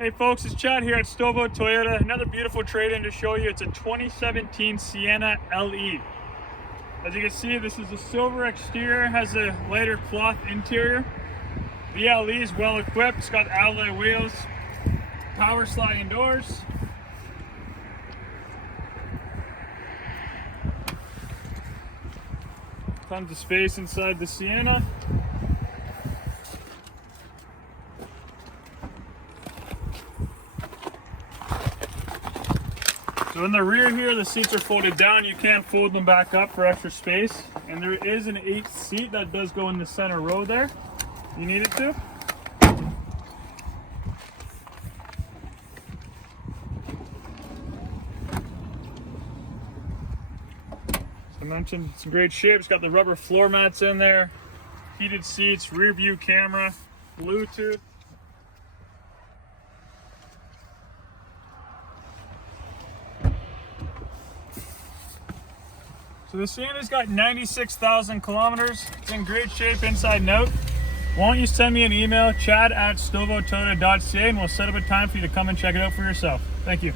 Hey folks, it's Chad here at Stouffville Toyota. Another beautiful trade-in to show you. It's a 2017 Sienna LE. As you can see, this is a silver exterior, has a lighter cloth interior. The LE is well equipped. It's got alloy wheels, power sliding doors. Tons of space inside the Sienna. So in the rear here, the seats are folded down. You can fold them back up for extra space. And there is an 8th seat that does go in the center row there. You need it to. As I mentioned, it's in great shape. It's got the rubber floor mats in there, heated seats, rear view camera, Bluetooth. So the Sienna's got 96,000 kilometers. It's in great shape inside and out. Why don't you send me an email, chad@stouffvilletoyota.ca, and we'll set up a time for you to come and check it out for yourself. Thank you.